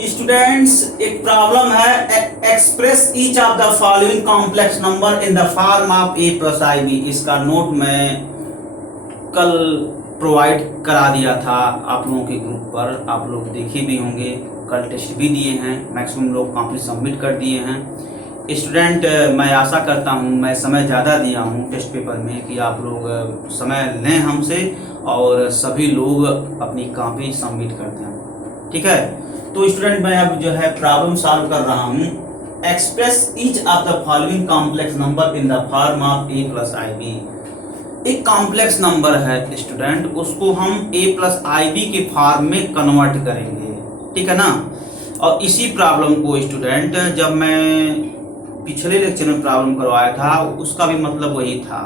Students एक problem है, express each of the following complex number in the form of A plus I B. इसका note मैं कल provide करा दिया था आप लोगों के ग्रुप पर, आप लोग देखे भी होंगे, कल टेस्ट भी दिए हैं, मैक्सिमम लोग कॉपी सबमिट कर दिए हैं। स्टूडेंट मैं आशा करता हूं, मैं समय ज़्यादा दिया हूं टेस्ट पेपर में कि आप लोग समय लें हमसे और सभी लोग अपनी कॉपी सबमिट कर दें, ठीक है। तो स्टूडेंट मैं अब जो है प्रॉब्लम सॉल्व कर रहा हूं। Express each of the following complex number in the form of A plus I B. एक कॉम्प्लेक्स नंबर है स्टूडेंट, उसको हम ए प्लस आई बी के फॉर्म में कन्वर्ट करेंगे, ठीक है ना। और इसी प्रॉब्लम को स्टूडेंट जब मैं पिछले लेक्चर में प्रॉब्लम करवाया था उसका भी मतलब वही था।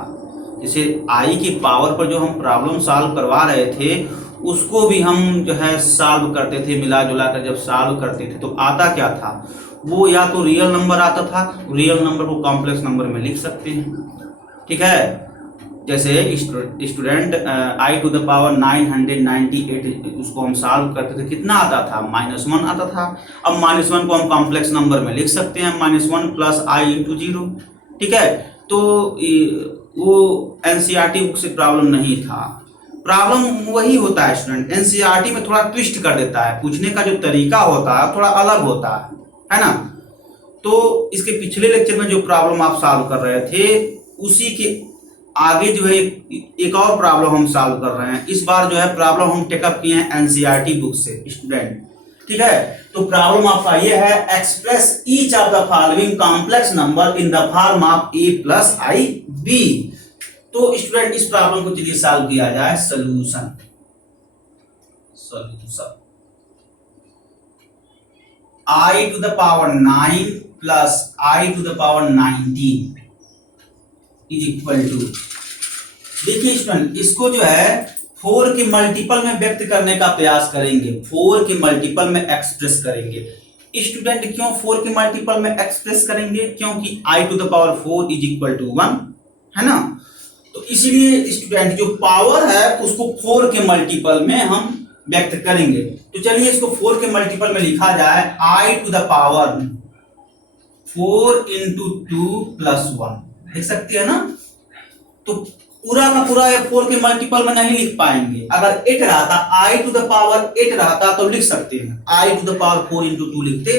जैसे आई की पावर पर जो हम प्रॉब्लम सॉल्व करवा रहे थे उसको भी हम जो है सॉल्व करते थे, मिला जुला कर जब सॉल्व करते थे तो आता क्या था, वो या तो रियल नंबर आता था, रियल नंबर को कॉम्प्लेक्स नंबर में लिख सकते हैं, ठीक है। जैसे student i to the power 998 उसको हम सॉल्व करते थे, कितना आता था, -1 आता था। अब -1 को हम कॉम्प्लेक्स नंबर में लिख सकते हैं, -1 प्लस आई इंटू 0, ठीक है। तो वो एनसीईआरटी बुक से प्रॉब्लम नहीं था, प्रॉब्लम वही होता है स्टूडेंट, एनसीईआरटी में थोड़ा ट्विस्ट कर देता है, पूछने का जो तरीका होता है थोड़ा अलग होता है ना। तो इसके पिछले लेक्चर में जो प्रॉब्लम आप सॉल्व कर रहे थे उसी के आगे जो है एक और प्रॉब्लम हम सॉल्व कर रहे हैं। इस बार जो है प्रॉब्लम हम टेकअप किए हैं एनसीईआरटी बुक से स्टूडेंट, ठीक है। तो प्रॉब्लम आपका ये है, express each of the following complex number in the form of A plus I b. तो स्टूडेंट इस प्रॉब्लम को चलिए सॉल्व किया जाए। Solution i to the power 9 plus i to the power 19 is equal to, देखिए student इसको जो है 4 के मल्टीपल में व्यक्त करने का प्रयास करेंगे, 4 के मल्टीपल में एक्सप्रेस करेंगे। स्टूडेंट क्यों 4 के मल्टीपल में एक्सप्रेस करेंगे, क्योंकि i to the power 4 is equal to 1 है ना। तो इसलिए स्टूडेंट जो पावर है उसको 4 के मल्टीपल में हम व्यक्त करेंगे। तो चलिए इसको 4 के मल्टीपल में लिखा जाए, i to the power 4 into 2 plus 1, देख सकते हैं ना। तो पूरा का पूरा 4 के मल्टीपल में नहीं लिख पाएंगे, अगर 8 रहता, आई टू द पावर 8 रहता तो लिख सकते हैं, आई टू द पावर 4 इंटू 2 लिखते।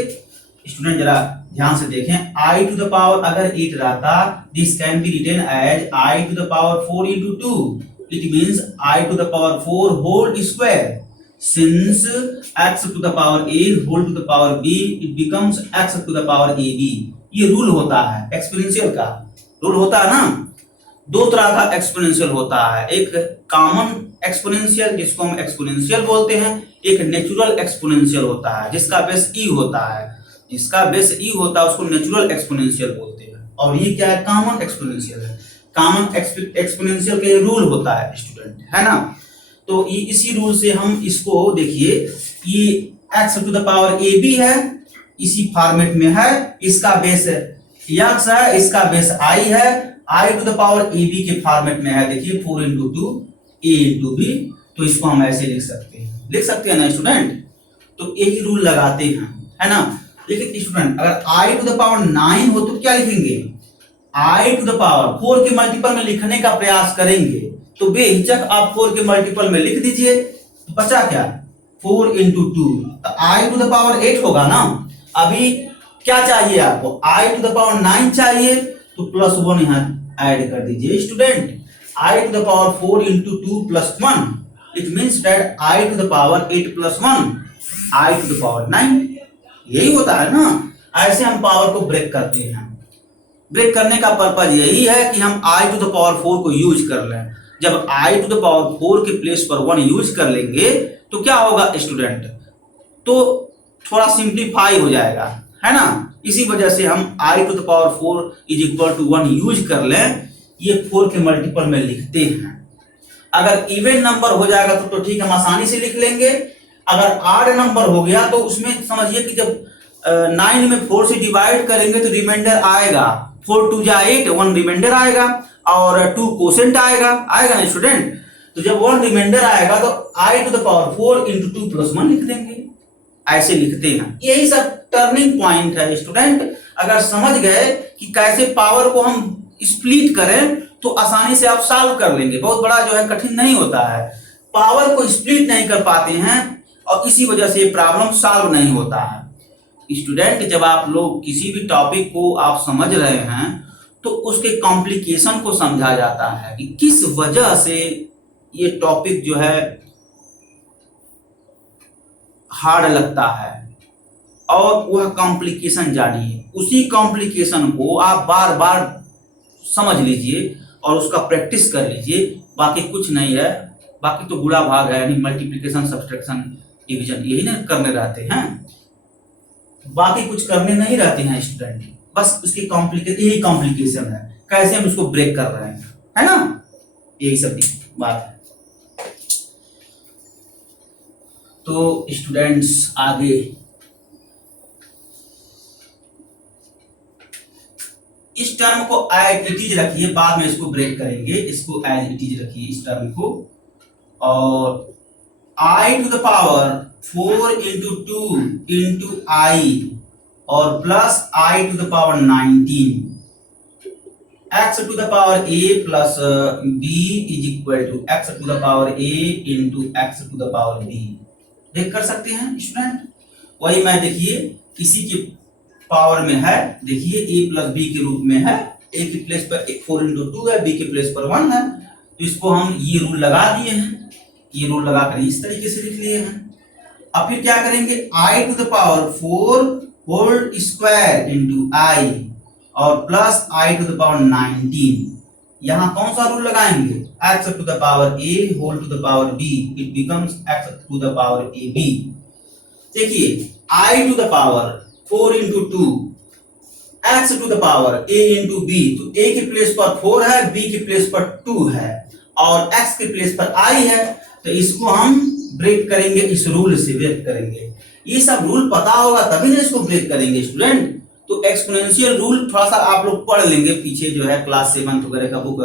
स्टूडेंट जरा ध्यान से देखें, आई टू द पावर अगर 8 रहता, this can be written as i to the power 4 into 2, it means i to the power 4 whole square. Since x to the power a whole to the power b, it becomes x to the power ab। ये rule होता है exponential का, rule होता है ना। दो तरह का एक्सपोनेंशियल होता है, एक कॉमन एक्सपोनेंशियल जिसको हम एक्सपोनेंशियल बोलते हैं, एक नेचुरल एक्सपोनेंशियल होता है जिसका बेस e होता है, जिसका बेस e होता है उसको नेचुरल एक्सपोनेंशियल बोलते हैं। और ये क्या है, कॉमन एक्सपोनेंशियल है। कॉमन एक्सपोनेंशियल का रूल होता है स्टूडेंट, है ना। तो इसी रूल से हम इसको देखिए, ये x to the power ab है, इसी फॉर्मेट में है, इसका बेस x है, इसका बेस i है, i to the power ab के फॉर्मेट में है, देखिए 4 इंटू 2 a इंटू b। तो इसको हम ऐसे लिख सकते हैं ना स्टूडेंट। तो यही रूल लगाते हैं, है ना। लेकिन स्टूडेंट अगर i टू द पावर 9 हो तो क्या लिखेंगे, i टू द पावर 4 के मल्टीपल में लिखने का प्रयास करेंगे तो बेहिचक आप 4 के मल्टीपल में लिख दीजिए। तो बचा क्या, 4 इंटू 2, तो आई टू द पावर 8 होगा ना। अभी क्या चाहिए आपको, आई टू द पावर 9 चाहिए, तो प्लस 1 यहाँ ऐड कर दीजिए student. I to the power 4 into 2 plus 1, it means that i to the power 8 plus 1, i to the power 9। यही होता है ना, ऐसे हम पावर को ब्रेक करते हैं। ब्रेक करने का पर्पज यही है कि हम आई टू द पावर 4 को यूज कर लें। जब आई टू द पावर 4 के प्लेस पर 1 यूज कर लेंगे तो क्या होगा स्टूडेंट, तो थोड़ा सिंप्लीफाई हो जाएगा, है ना। इसी वजह से हम i to the power 4 is equal to 1 use कर लें, ये 4 के मल्टीपल में लिखते हैं। अगर इवन नंबर हो जाएगा तो ठीक हम आसानी से लिख लेंगे, अगर ऑड नंबर हो गया तो उसमें समझिए कि जब 9 में 4 से डिवाइड करेंगे तो रिमाइंडर आएगा, 4 2 जा 8, 1 रिमाइंडर आएगा और 2 कोसेंट आएगा ना स्टूडेंट। तो जब वन रिमाइंडर आएगा तो i to the power 4 into 2 plus 1 लिख देंगे, ऐसे लिखते हैं। यही सब टर्निंग पॉइंट है स्टूडेंट। अगर समझ गए कि कैसे पावर को हम स्प्लिट करें तो आसानी से आप सॉल्व कर लेंगे, बहुत बड़ा जो है कठिन नहीं होता है। पावर को स्प्लिट नहीं कर पाते हैं और इसी वजह से प्रॉब्लम सॉल्व नहीं होता है। स्टूडेंट जब आप लोग किसी भी टॉपिक को आप समझ रहे हैं तो उसके कॉम्प्लिकेशन को समझा जाता है कि किस वजह से ये टॉपिक जो है हार्ड लगता है, और वह कॉम्प्लिकेशन जानिए। उसी कॉम्प्लिकेशन को आप बार बार समझ लीजिए और उसका प्रैक्टिस कर लीजिए, बाकी कुछ नहीं है। बाकी तो गुणा भाग है, यानी मल्टीप्लिकेशन, सब्ट्रैक्शन, डिवीजन, यही ना करने रहते हैं, बाकी कुछ करने नहीं रहते हैं स्टूडेंट। बस उसकी यही कॉम्प्लिकेशन है, कैसे हम उसको ब्रेक कर रहे हैं, है ना, यही सब बात है। तो स्टूडेंट्स आगे इस टर्म को एज इट इज रखिए, बाद में इसको ब्रेक करेंगे। इसको एज इट इज रखिए इस टर्म को, और i to the power 4 into 2 into i और plus i to the power 19 x to the power a plus b is equal to x to the power a into x to the power b. देख कर सकते हैं student, वही मैं देखिए किसी के पावर में है, देखिए a प्लस बी के रूप में है, a के प्लेस पर 4 इंटू 2 है, b के प्लेस पर 1 है, तो इसको हम ये रूल लगा दिए हैं, ये रूल लगाकर इस तरीके से लिख लिए हैं। अब फिर क्या करेंगे, i to the power 4 whole square into i और plus i to the power 19, यहाँ कौन सा रूल लगाएंगे, x to the power a whole to the power b, it becomes x to the power ab। देखिए i to the power 4 into 2 x to the power a into b, तो a के place पर 4 है, b के place पर 2 है और x के प्लेस पर i है, तो इसको हम ब्रेक करेंगे, इस रूल से ब्रेक करेंगे। ये सब रूल पता होगा तभी ना इसको ब्रेक करेंगे स्टूडेंट। तो एक्सपोनेंशियल रूल थोड़ा सा आप लोग पढ़ लेंगे, पीछे जो है क्लास 7 वगैरह का बुक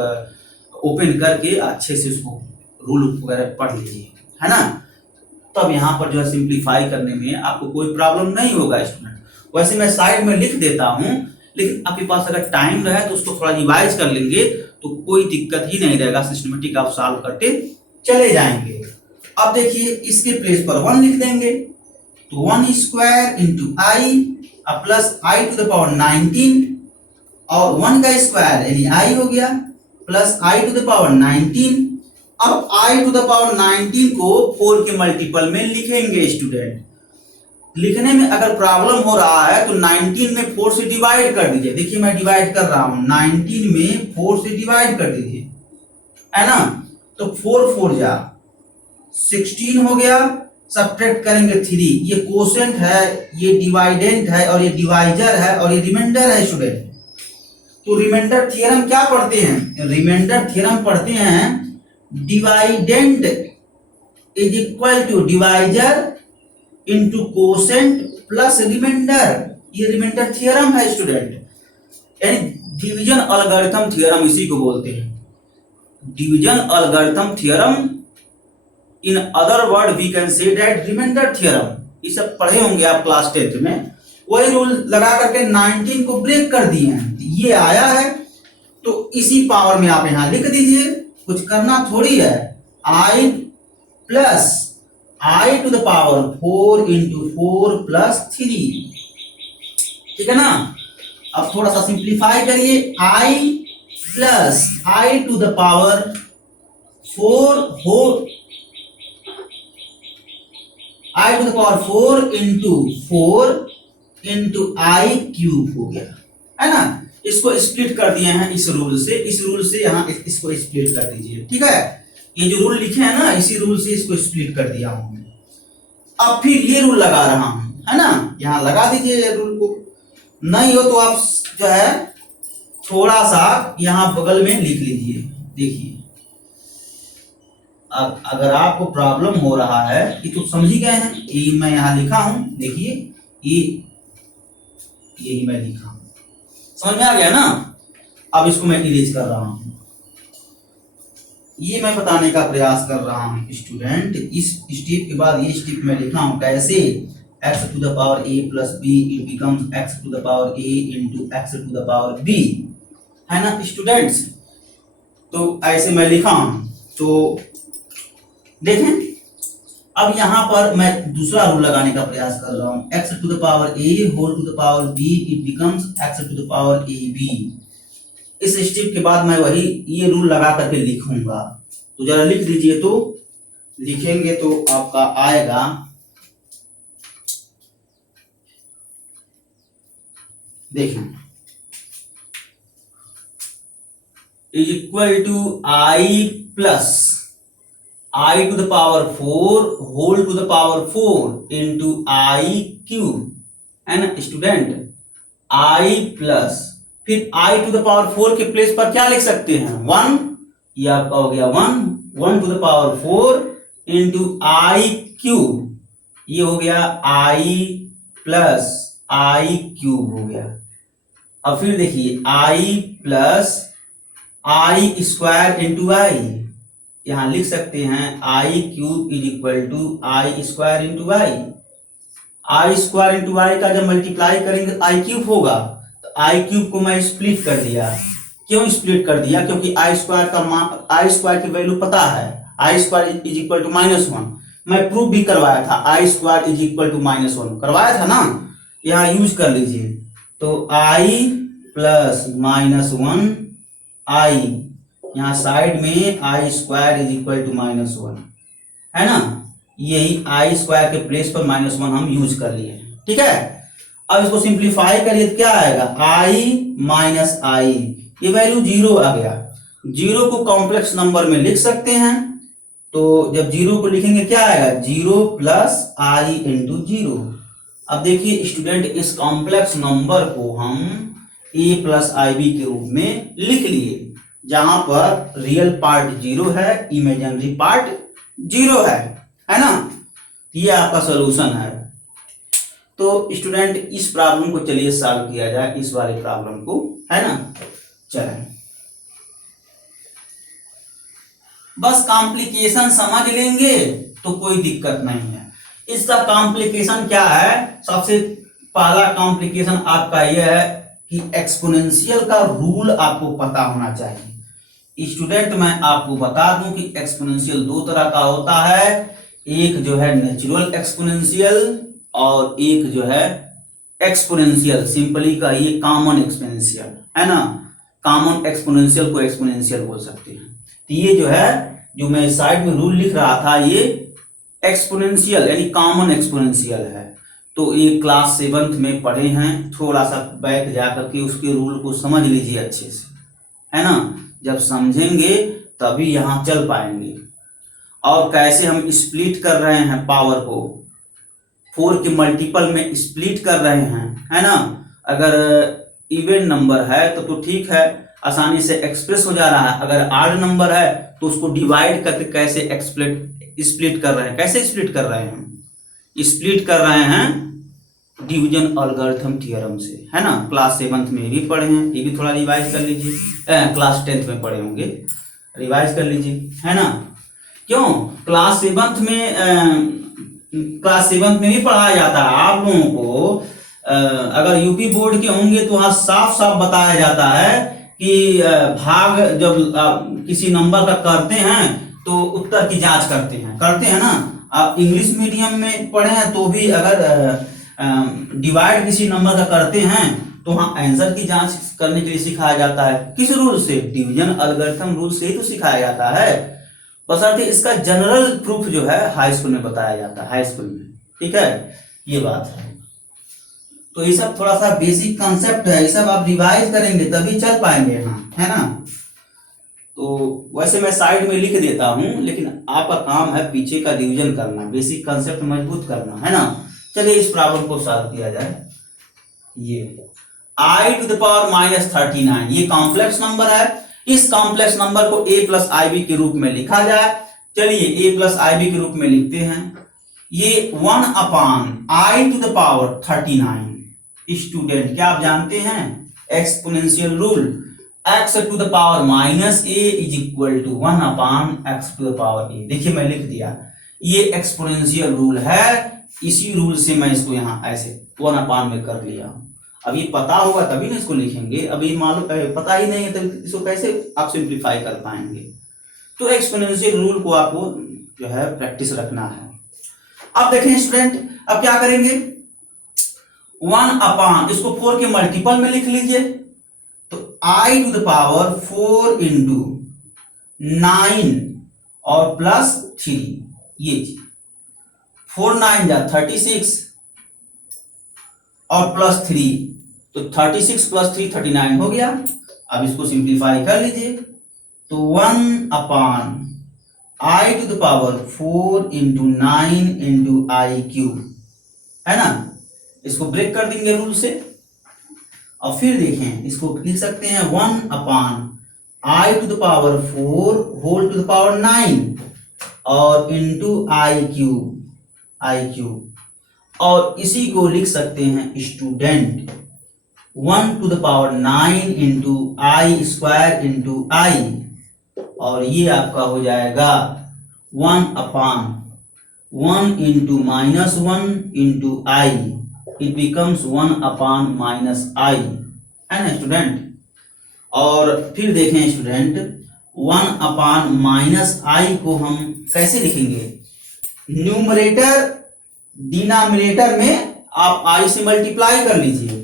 ओपन करके अच्छे से उसको रूल वगैरह पढ़ लीजिए, है ना, तब यहाँ पर जो है सिंप्लीफाई करने में आपको कोई प्रॉब्लम नहीं होगा स्टूडेंट। वैसे मैं साइड में लिख देता हूँ, लेकिन आपके पास अगर टाइम रहे तो उसको थोड़ा रिवाइज कर लेंगे तो कोई दिक्कत ही नहीं रहेगा, सिस्टमेटिक आप सॉल्व करते चले जाएंगे। अब देखिए इसके प्लेस पर 1 लिख देंगे, तो 1 square into i plus i to the power 19 और 1 का स्क्वायर यानी आई हो गया plus i to the power 19। अब आई टू द पावर 19 को 4 के मल्टीपल में लिखेंगे स्टूडेंट। लिखने में अगर प्रॉब्लम हो रहा है तो 19 में 4 से डिवाइड कर दीजिए। देखिए मैं डिवाइड कर रहा हूं, 19 में 4 से डिवाइड कर दीजिए, है ना, तो 4 4 जा 16 हो गया, सब्ट्रैक्ट करेंगे 3, ये कोसेंट है, ये डिवाइडेंट है और ये डिवाइजर है और ये रिमाइंडर है स्टूडेंट। तो रिमाइंडर थ्योरम क्या पढ़ते हैं, रिमाइंडर थ्योरम पढ़ते हैं, dividend is equal to divisor into quotient plus remainder, ये रिमाइंडर थ्योरम है स्टूडेंट, यानी डिवीजन अलगोरिथम थ्योरम इसी को बोलते हैं, division algorithm theorem. In other word we can say that remainder theorem. ये सब पढ़े होंगे आप क्लास 10 में। वही रूल लगा करके 19 को ब्रेक कर दिए हैं, ये आया है तो इसी पावर में आप यहां लिख दीजिए, कुछ करना थोड़ी है, i plus i to the power 4 into 4 plus 3, ठीक है ना। अब थोड़ा सा सिंप्लीफाई करिए, i plus i to the power 4 whole i to the power 4 into 4 into i cube हो गया, है ना। इसको स्प्लिट कर दिए हैं इस रूल से, इस रूल से यहाँ इसको स्प्लिट कर दीजिए, ठीक है। ये जो रूल लिखे हैं ना, इसी रूल से इसको स्प्लिट कर दिया हूं मैं। अब फिर ये रूल लगा रहा हूं, है ना, यहाँ लगा दीजिए ये रूल को। नहीं हो तो आप जो है थोड़ा सा यहाँ बगल में लिख लीजिए। देखिए अगर आपको प्रॉब्लम हो रहा है कि तो समझ ही गए हैं, ये मैं यहाँ लिखा हूं, देखिए यही मैं लिखा हूं, समझ में आ गया ना। अब इसको मैं इरेज कर रहा हूं, ये मैं बताने का प्रयास कर रहा हूँ स्टूडेंट। इस स्टेप के बाद ये स्टेप मैं लिखा हूँ कैसे, x to the power a plus b it becomes x to the power a into x to the power b, है ना स्टूडेंट्स। तो ऐसे मैं लिखा हूँ। तो देखें अब यहाँ पर मैं दूसरा रूल लगाने का प्रयास कर रहा हूँ, x to the power a whole to the power b it becomes x to the power a b। इस स्टेप के बाद मैं वही ये रूल लगा करके लिखूंगा। तो जरा लिख दीजिए, तो लिखेंगे तो आपका आएगा देखें is equal to i plus i to the power 4 whole to the power 4 into i cube, है ना स्टूडेंट। आई प्लस फिर आई टू द पावर 4 के प्लेस पर क्या लिख सकते हैं 1, ये आपका हो गया 1 to the power 4 into i cube, ये हो गया आई प्लस आई क्यूब हो गया। अब फिर देखिए i plus i square into i, यहां लिख सकते हैं i cube is equal to i square into i. I square into i का जब मल्टीप्लाई करेंगे आई क्यूब होगा, तो आई क्यूब को मैं स्प्लिट कर दिया। क्यों स्प्लिट कर दिया? क्योंकि आई स्क्वायर का मान, आई स्क्वायर की वैल्यू पता है, आई स्क्वायर इज इक्वल टू -1। मैं प्रूफ भी करवाया था, आई स्क्वायर इज इक्वल टू -1 करवाया था ना, यहाँ यूज कर लीजिए। तो आई प्लस -1 आई, यहाँ साइड में आई स्क्वायर इज इक्वल टू -1, है ना। यही आई स्क्वायर के प्लेस पर -1 हम यूज कर लिए, ठीक है। अब इसको सिंप्लीफाई करिए तो क्या आएगा, आई माइनस आई, ये वैल्यू 0 आ गया। 0 को कॉम्प्लेक्स नंबर में लिख सकते हैं, तो जब 0 को लिखेंगे क्या आएगा 0 प्लस आई इंटू 0। अब देखिए स्टूडेंट, इस कॉम्प्लेक्स नंबर को हम a प्लस आई बी के रूप में लिख लिए, जहां पर रियल पार्ट 0 है, इमेजिनरी पार्ट 0 है ना। ये आपका सॉल्यूशन है। तो स्टूडेंट इस प्रॉब्लम को चलिए सॉल्व किया जाए, इस वाले प्रॉब्लम को, है ना। चलें, बस कॉम्प्लिकेशन समझ लेंगे तो कोई दिक्कत नहीं है। इसका कॉम्प्लिकेशन क्या है, सबसे पहला कॉम्प्लिकेशन आपका यह है कि एक्सपोनेंशियल का रूल आपको पता होना चाहिए। स्टूडेंट मैं आपको बता दूं कि एक्सपोनेंशियल दो तरह का होता है, एक जो है नेचुरल एक्सपोनेंशियल और एक जो है एक्सपोनेंशियल, सिंपली कहिए कॉमन एक्सपोनेंशियल, है ना। कॉमन एक्सपोनेंशियल को एक्सपोनेंशियल बोल सकते हैं। तो ये जो है, जो मैं साइड में रूल लिख रहा था, ये एक्सपोनेंशियल यानी कॉमन एक्सपोनेंशियल है। तो ये क्लास 7th में पढ़े हैं, थोड़ा सा बैक जाकर के उसके रूल को समझ लीजिए अच्छे से, है ना। जब समझेंगे तभी यहां चल पाएंगे। और कैसे हम स्प्लिट कर रहे हैं पावर को, 4 के मल्टीपल में स्प्लिट कर रहे हैं, है ना। अगर इवन नंबर है तो ठीक है, आसानी से एक्सप्रेस हो जा रहा है। अगर आड नंबर है तो उसको डिवाइड करके कैसे स्प्लिट कर रहे हैं, कैसे स्प्लिट कर रहे हैं, स्प्लिट कर रहे हैं डिवीजन एल्गोरिथम थ्योरम से, है ना। क्लास 7th में भी पढ़े हैं, ये भी थोड़ा रिवाइज कर लीजिए। क्लास 10th में पढ़े होंगे, रिवाइज कर लीजिए, है ना। क्यों क्लास 7th में भी पढ़ाया जाता है आप लोगों को। अगर यूपी बोर्ड के होंगे तो वहां साफ साफ बताया जाता है कि भाग जब किसी नंबर का करते हैं तो उत्तर की जांच करते हैं ना। आप इंग्लिश मीडियम में पढ़े हैं तो भी अगर डिवाइड किसी नंबर का करते हैं तो वहां आंसर की जांच करने के लिए सिखाया जाता है। किस रूल से, डिवीजन एल्गोरिथम रूल से ही तो सिखाया जाता है। बशर्ते इसका जनरल प्रूफ जो है हाई स्कूल में बताया जाता है, हाई स्कूल में, ठीक है, ये बात है। तो ये सब थोड़ा सा बेसिक कंसेप्ट है, ये सब आप रिवाइज करेंगे तभी चल पाएंगे यहाँ, है ना। तो वैसे मैं साइड में लिख देता हूं, लेकिन आपका काम है पीछे का रिवीजन करना, बेसिक कंसेप्ट मजबूत करना, है ना। चलिए इस प्रॉब्लम को सॉल्व किया जाए। ये i टू द पावर -39 ये कॉम्प्लेक्स नंबर है। इस कॉम्प्लेक्स नंबर को a प्लस आई बी के रूप में लिखा जाए। चलिए a प्लस आई बी के रूप में लिखते हैं। ये 1 upon i to the power 39। Student क्या आप जानते हैं exponential rule, x to the power minus a is equal to 1 upon x to the power a. देखिए मैं लिख दिया, ये एक्सपोनेंशियल रूल है, इसी रूल से मैं इसको यहाँ ऐसे 1 अपान में कर लिया। अब ये पता होगा तभी ना इसको लिखेंगे, अभी मालूम पता ही नहीं है तो इसको कैसे आप सिंप्लीफाई कर पाएंगे। तो एक्सपोनेंशियल रूल को आपको जो है प्रैक्टिस रखना है। अब देखें स्टूडेंट, अब क्या करेंगे, 1 अपान इसको 4 के मल्टीपल में लिख लीजिए, तो i to the power 4 into 9 और प्लस 3, ये 4 9 जा 36 और प्लस 3, तो 36 प्लस 3 39 हो गया। अब इसको सिंप्लीफाई कर लीजिए, तो 1 upon i to the power 4 into 9 into i cube, है ना। इसको ब्रेक कर देंगे रूल से, और फिर देखें इसको लिख सकते हैं 1 upon i to the power 4 whole to the power 9 और इंटू आई क्यूब, और इसी को लिख सकते हैं student 1 to the power 9 into i square into i, और ये आपका हो जाएगा 1 upon 1 into minus 1 into i, it becomes 1 upon minus i, है ना स्टूडेंट। और फिर देखें स्टूडेंट, 1 अपान माइनस आई को हम कैसे लिखेंगे, न्यूमरेटर डिनोमिनेटर में आप i से मल्टीप्लाई कर लीजिए।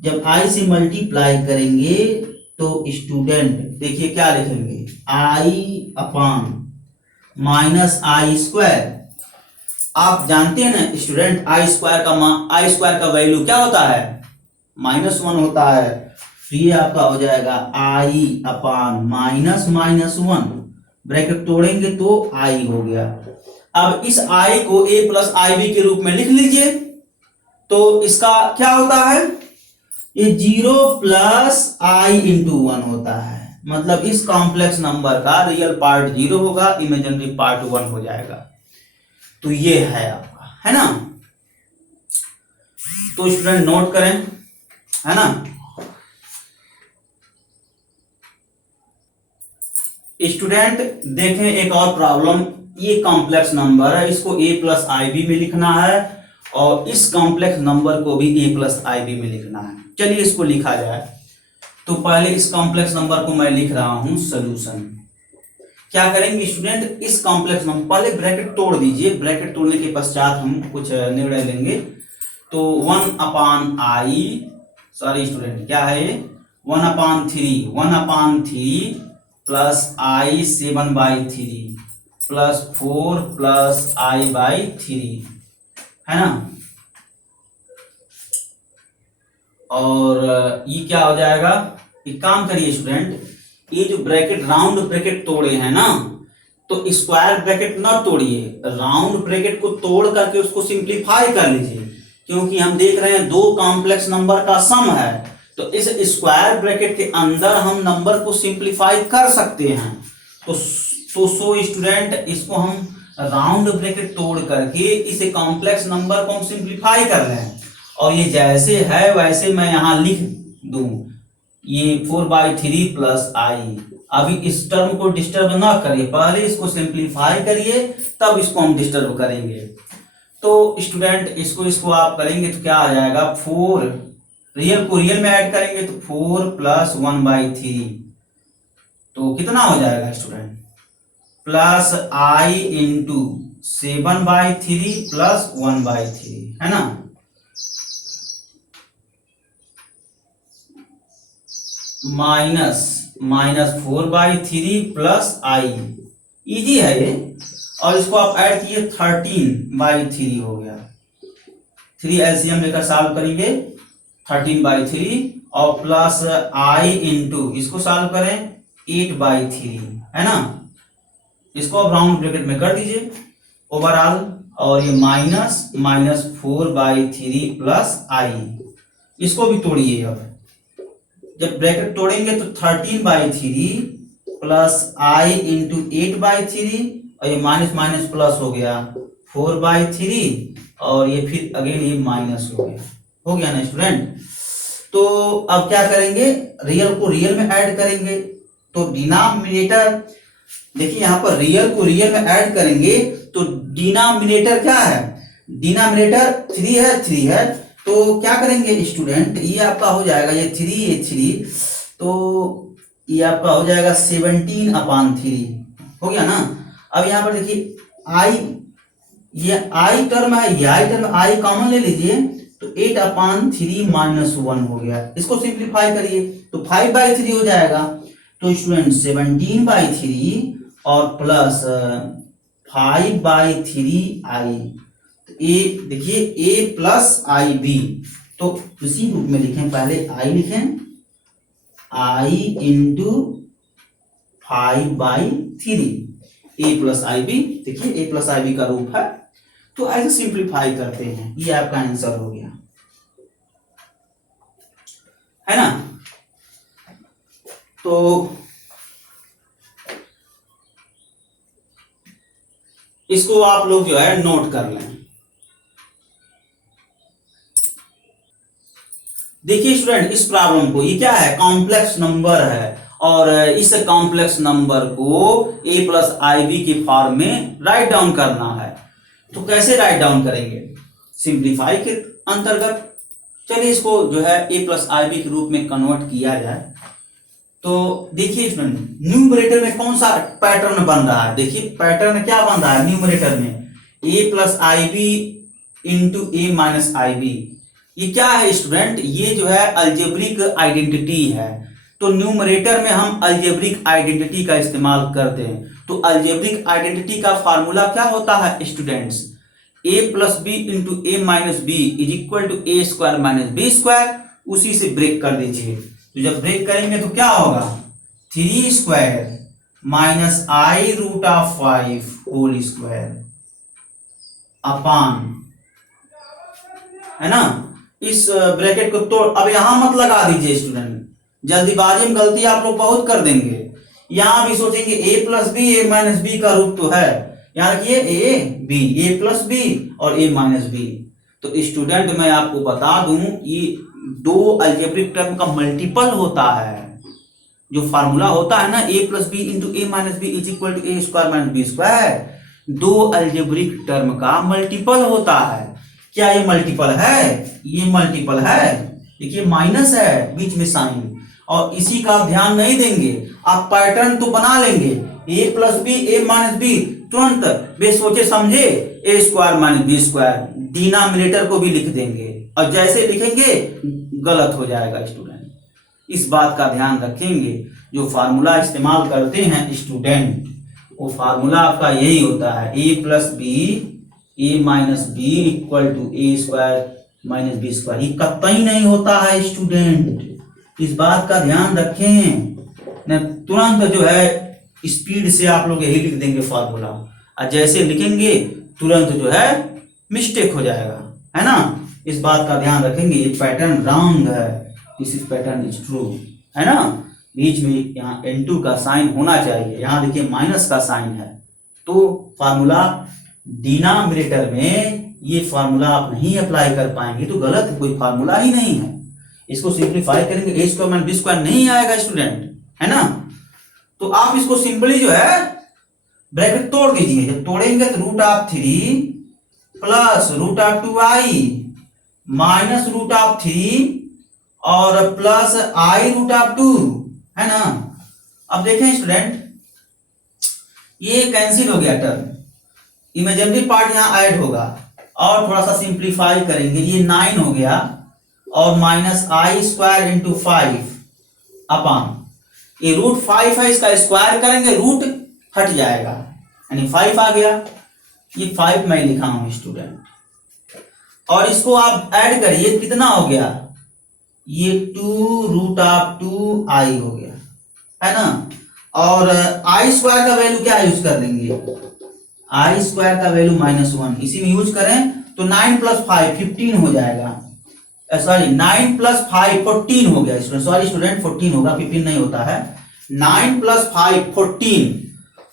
जब i से मल्टीप्लाई करेंगे तो स्टूडेंट देखिए क्या लिखेंगे, i upon minus I square. आप जानते हैं ना स्टूडेंट, आई स्क्वायर का वैल्यू क्या होता है, -1 होता है। तो ये आपका हो जाएगा i अपान माइनस 1, ब्रैकेट तोड़ेंगे तो i हो गया। अब इस i को a प्लस आई बी के रूप में लिख लीजिए, तो इसका क्या होता है, ये 0 प्लस i इंटू 1 होता है। मतलब इस कॉम्प्लेक्स नंबर का रियल पार्ट 0 होगा, इमेजिनरी पार्ट 1 हो जाएगा। तो ये है आपका, है ना। तो स्टूडेंट नोट करें, है ना। स्टूडेंट देखें एक और प्रॉब्लम, ये कॉम्प्लेक्स नंबर है, इसको a प्लस आई बी में लिखना है, और इस कॉम्प्लेक्स नंबर को भी a प्लस आई बी में लिखना है। चलिए इसको लिखा जाए। तो पहले इस कॉम्प्लेक्स नंबर को मैं लिख रहा हूं सोल्यूशन। क्या करेंगे स्टूडेंट, इस कॉम्प्लेक्स नंबर पहले ब्रैकेट तोड़ दीजिए, ब्रैकेट तोड़ने के पश्चात हम कुछ निर्णय लेंगे। तो 1 अपान आई, सॉरी स्टूडेंट क्या है, 1 अपान 3 प्लस आई 7/3 प्लस 4 प्लस i/3, है ना। और ये क्या हो जाएगा, एक काम करिए स्टूडेंट, ये जो ब्रैकेट राउंड ब्रैकेट तोड़े हैं ना, तो स्क्वायर ब्रैकेट ना तोड़िए, राउंड ब्रैकेट को तोड़ करके उसको सिंप्लीफाई कर लीजिए, क्योंकि हम देख रहे हैं 2 कॉम्प्लेक्स नंबर का सम है, तो इस स्क्वायर ब्रैकेट के अंदर हम नंबर को सिंप्लीफाई कर सकते हैं। तो स्टूडेंट इसको हम राउंड ब्रैकेट तोड़ करके इस कॉम्प्लेक्स नंबर को हम सिंप्लीफाई कर लें, और ये जैसे है वैसे मैं यहां लिख दूं, ये 4/3 प्लस आई। अभी इस टर्म को डिस्टर्ब ना करिए, पहले इसको सिंप्लीफाई करिए तब इसको हम डिस्टर्ब करेंगे। तो स्टूडेंट इसको आप करेंगे तो क्या आ जाएगा, 4 रियल को रियल में ऐड करेंगे तो 4 प्लस 1/3, तो कितना हो जाएगा student, plus i into 7/3 plus 1/3, है ना। माइनस 4/3 प्लस i, इजी है ये, और इसको आप ऐड किए 13/3 हो गया। 3 एलसीएम लेकर सॉल्व करेंगे 13/3, और प्लस i इंटू इसको सॉल्व करें 8/3, है ना। इसको आप राउंड ब्रैकेट में कर दीजिए ओवरऑल, और ये माइनस 4/3 प्लस i, इसको भी तोड़िए। अब जब ब्रैकेट तोड़ेंगे तो 13/3 प्लस i इंटू 8/3, और ये माइनस प्लस हो गया 4/3, और ये फिर अगेन ये माइनस हो गया ना स्टूडेंट। तो अब क्या करेंगे, रियल को रियल में ऐड करेंगे, तो डिनोमिनेटर देखिए यहाँ पर रियल को रियल में ऐड करेंगे तो डिनोमिनेटर क्या है, डिनोमिनेटर 3 है, तो क्या करेंगे स्टूडेंट, ये आपका हो जाएगा ये 3, तो ये आपका हो जाएगा 17/3 हो गया ना। अब यहाँ पर देखिए आई, ये आई टर्म है, ये आई टर्म, आई कॉमन ले लीजिए तो 8/3 -1 हो गया। इसको सिंप्लीफाई करिए तो 5/3 हो जाएगा। तो स्टूडेंट 17/3 और प्लस 5/3 आई, ए देखिए ए प्लस आई बी, तो उसी रूप में लिखें, पहले आई लिखें, आई इंटू 5/3 ए प्लस आई बी, देखिए ए प्लस आई बी का रूप है। तो ऐसे सिंप्लीफाई करते हैं, ये आपका आंसर हो गया, है ना। तो इसको आप लोग जो है नोट कर लें। देखिए स्टूडेंट, इस प्रॉब्लम को, ये क्या है, कॉम्प्लेक्स नंबर है और इस कॉम्प्लेक्स नंबर को a प्लस आई बी के फॉर्म में राइट डाउन करना है। तो कैसे राइट डाउन करेंगे, सिंप्लीफाई के अंतर्गत। चलिए इसको जो है a प्लस आई बी के रूप में कन्वर्ट किया जाए। तो देखिए स्टूडेंट, न्यूमरेटर में कौन सा पैटर्न बन रहा है, देखिए पैटर्न क्या बन रहा है न्यूमरेटर में, a plus I b into a minus i b. ये क्या है स्टूडेंट, ये जो है अलजेब्रिक आइडेंटिटी है। तो न्यूमरेटर में हम अलजेब्रिक आइडेंटिटी का इस्तेमाल करते हैं। तो अलजेब्रिक आइडेंटिटी का फार्मूला क्या होता है students, a plus b into a minus b is equal to a square minus b square. उसी से ब्रेक कर दीजिए, तो जब ब्रेक करेंगे तो क्या होगा, 3 square minus i root of 5 whole square upon, है ना। इस ब्रैकेट को तोड़, अब यहां मत लगा दीजिए स्टूडेंट, जल्दीबाजी में गलती आप लोग बहुत कर देंगे। यहां भी सोचेंगे a plus b a minus b का रूप तो है, यहाँ रखिए ए प्लस बी और a माइनस बी। तो स्टूडेंट मैं आपको बता दूं, ये दो अलजेब्रिक टर्म का मल्टीपल होता है। जो फार्मूला होता है ना a plus b into a minus b is equal to a square minus b square, दो अलजेब्रिक टर्म का मल्टीपल होता है। क्या ये मल्टीपल है, ये मल्टीपल है, देखिए माइनस है बीच में साइन, और इसी का आप ध्यान नहीं देंगे, आप पैटर्न तो बना लेंगे, a plus b a minus b, तुरंत बे सोचे समझे a square minus b square, denominator को भी लिख देंगे, और जैसे लिखेंगे गलत हो जाएगा स्टूडेंट। इस बात का ध्यान रखेंगे, जो फार्मूला इस्तेमाल करते हैं स्टूडेंट, वो फार्मूला आपका यही होता है, a plus b a minus b equal to a square minus b square. ये कतई नहीं होता है स्टूडेंट, इस बात का ध्यान रखें न, तुरंत जो है स्पीड से आप लोग यही लिख देंगे फार्मूला, और जैसे लिखेंगे तुरंत जो है मिस्टेक हो जाएगा, है ना। इस बात का ध्यान रखेंगे, ये पैटर्न रॉन्ग है, this is pattern is true, है ना। बीच में यहाँ n2 का साइन होना चाहिए, यहाँ देखिए माइनस का साइन है। तो फार्मूला डिनोमिनेटर में ये फार्मूला आप नहीं अप्लाई कर पाएंगे तो गलत है, कोई फार्मूला ही नहीं है। इसको सिंप्लीफाई करेंगे ए स्क्वायर माइनस बी स्क्वायर नहीं आएगा स्टूडेंट, है ना। तो आप इसको सिंपली जो है ब्रैकेट तोड़ दीजिए, जब तोड़ेंगे तो root of 3 plus root of 2i minus root of 3 और प्लस आई रूट ऑफ 2, है ना। अब देखें स्टूडेंट, ये कैंसिल हो गया टर्म, इमेजिनरी पार्ट यहां ऐड होगा, और थोड़ा सा सिंप्लीफाई करेंगे, ये 9 हो गया और माइनस आई स्क्वायर इंटू 5 अपान, ये रूट 5 है, इसका स्क्वायर करेंगे रूट हट जाएगा, यानी 5 आ गया। ये 5 मैं लिखा हूं स्टूडेंट, और इसको आप ऐड करिए, कितना हो गया, ये 2 रूट ऑफ 2i हो गया, है ना। और आई स्क्वायर का वैल्यू क्या यूज कर देंगे, आई स्क्वायर का वैल्यू -1 इसी में यूज करें तो 9 प्लस 5 15 हो जाएगा, सॉरी 9 प्लस 5 14 हो गया स्टूडेंट, सॉरी स्टूडेंट 14 होगा, 15 नहीं होता है। 9 plus 5 14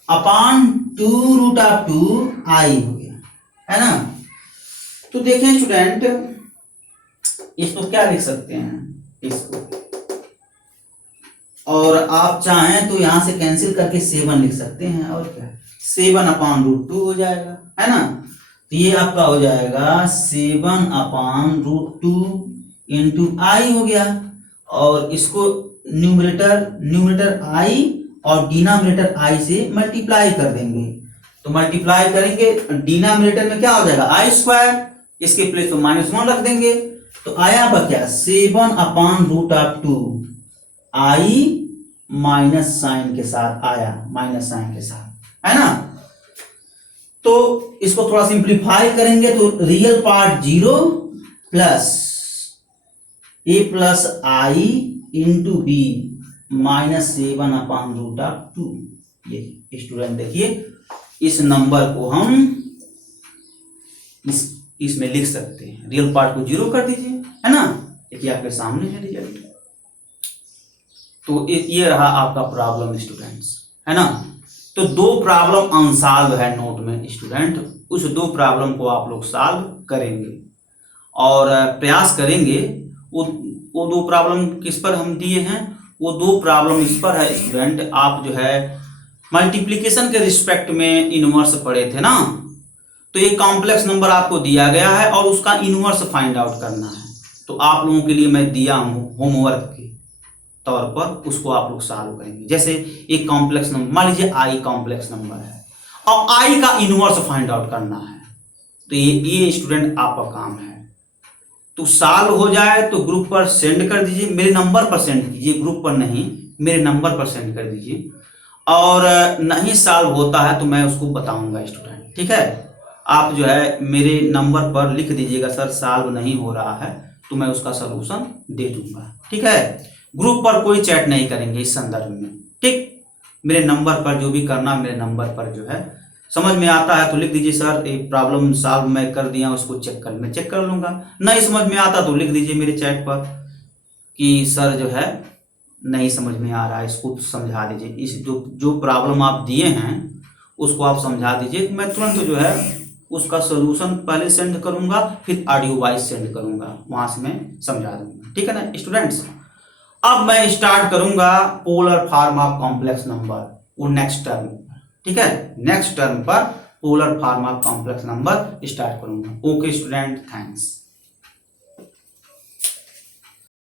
upon 2 root of 2i हो गया, है ना। तो देखें स्टूडेंट, इसको क्या लिख सकते हैं, इसको, और आप चाहें तो यहां से कैंसिल करके 7 लिख सकते हैं, और क्या 7/√2 हो जाएगा, है ना। तो ये आपका हो जाएगा 7/√2 इंटू आई हो गया, और इसको न्यूमरेटर आई और डिनोमिनेटर आई से मल्टीप्लाई कर देंगे। तो मल्टीप्लाई करेंगे, डिनोमिनेटर में क्या हो जाएगा i², इसके प्लेस पे -1 रख देंगे, तो आया आपका क्या 7/√2 आई माइनस साइन के साथ आया, माइनस साइन के साथ, है ना। तो इसको थोड़ा सिंप्लीफाई करेंगे तो real part 0 plus a plus i into b -7/√2। ये स्टूडेंट देखिए, इस नंबर को हम इसमें लिख सकते हैं, रियल पार्ट को 0 कर दीजिए, है ना। देखिए आपके सामने है रिजल्ट। तो ये रहा आपका प्रॉब्लम स्टूडेंट्स, है ना। तो 2 प्रॉब्लम अनसॉल्व है नोट में स्टूडेंट, उस 2 प्रॉब्लम को आप लोग सॉल्व करेंगे और प्रयास करेंगे। वो 2 प्रॉब्लम किस पर हम दिए हैं, वो 2 प्रॉब्लम इस पर है स्टूडेंट, आप जो है मल्टीप्लिकेशन के रिस्पेक्ट में इनवर्स पढ़े थे ना। तो एक कॉम्प्लेक्स नंबर आपको दिया गया है और उसका इनवर्स फाइंड आउट करना है। तो आप लोगों के लिए मैं दिया हूँ होमवर्क के तौर पर, उसको आप लोग सॉल्व करेंगे। जैसे एक कॉम्प्लेक्स नंबर, मान लीजिए आई कॉम्प्लेक्स नंबर है और आई का इनवर्स फाइंड आउट करना है, तो ये स्टूडेंट आपका काम है। तो सॉल्व हो जाए तो ग्रुप पर सेंड कर दीजिए, मेरे नंबर पर सेंड कीजिए, ग्रुप पर नहीं, मेरे नंबर पर सेंड कर दीजिए। और नहीं सॉल्व होता है तो मैं उसको बताऊंगा स्टूडेंट, ठीक है। आप जो है मेरे नंबर पर लिख दीजिएगा सर सॉल्व नहीं हो रहा है, तो मैं उसका सलूशन दे दूंगा, ठीक है। ग्रुप पर कोई चैट नहीं करेंगे इस संदर्भ में, ठीक। मेरे नंबर पर जो भी करना, मेरे नंबर पर जो है समझ में आता है तो लिख दीजिए सर एक प्रॉब्लम सॉल्व मैं कर दिया, उसको मैं चेक कर लूंगा। नहीं समझ में आता तो लिख दीजिए मेरे चैट पर कि सर जो है नहीं समझ में आ रहा है, इसको समझा दीजिए। इस जो प्रॉब्लम आप दिए हैं उसको आप समझा दीजिए, मैं तुरंत जो है उसका सोल्यूशन पहले सेंड करूंगा, फिर ऑडियो वॉइस सेंड करूंगा, वहां से मैं समझा दूंगा, ठीक है ना स्टूडेंट्स। अब मैं स्टार्ट करूंगा polar form of complex number, वो नेक्स्ट टर्म, ठीक है, नेक्स्ट टर्म पर polar form of complex number start करूंगा। Okay student, thanks.